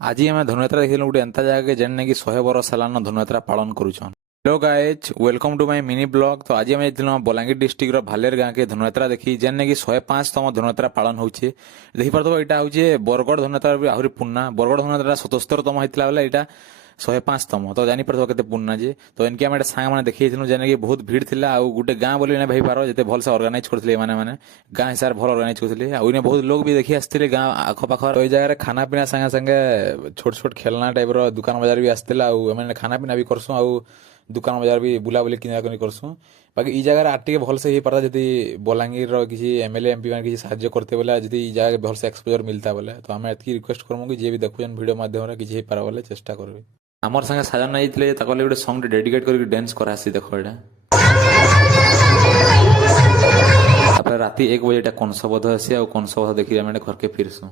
আজি আমি ধনুযাত্রা দেখিলু গোটে এন্তা জায়গা যেন নাকি 100 বরষ হেলান ধনুযাত্রা পালন করুছন। Hello guys welcome to my mini blog. तो आज आम जाइलु बलांगीर डिस्ट्रिक्ट भालेर गाँव के धनुयात्रा देखी जेन नाकि 105तम धनुयात्रा पालन होचे। देखि पारथबो एटा होचे बरगड़ धनुयात्रा आहुरी पुन्ना। बरगड़ धनुयात्रा 77तम होइतला बेले एटा 105तम तो जानि पारथबो केते पुन्ना जे। तो एनके हम एटा सांग माने देखि थिलु जेन नाकि बहुत भीड़ थिला आ गुटे गाँ बोली नै भाई पारो जते भल से ऑर्गेनाइज करथिले माने गाँ हिसाब भल ऑर्गेनाइज करथिले आ उइने बहुत लोग भी देखि आस्थिले गाँ आखो पाखो। तो जगह रे खाना पीना संगे संगे छोट छोट खेलना टाइप रो दुकान बाजार भी आस्थिला आ माने खाना पीना भी करसु आ दुकान बजार भी बुलाबुली किना करसु। बाकी ई जगह आर टिके भल से ही पारता जदि बलांगीर किसी एमएलए एमपी मैंने किसी साहाय्य करते बोले जदि ई जगह भल से एक्सपोजर मिलता बोले तो आम एतकी रिक्वेस्ट करमु कि जे भी देखुछन वीडियो माध्यम रे किछि पारा बोले चेष्टा करबे। हमर संगे साजन नै जितले ताको ले गोटे सॉन्ग डेडिकेट करके डांस करासी देखो एटा। तापर राती 1 बजे एटा कंसबध आसी आ कंसबध देखि हम घर के फिरसु।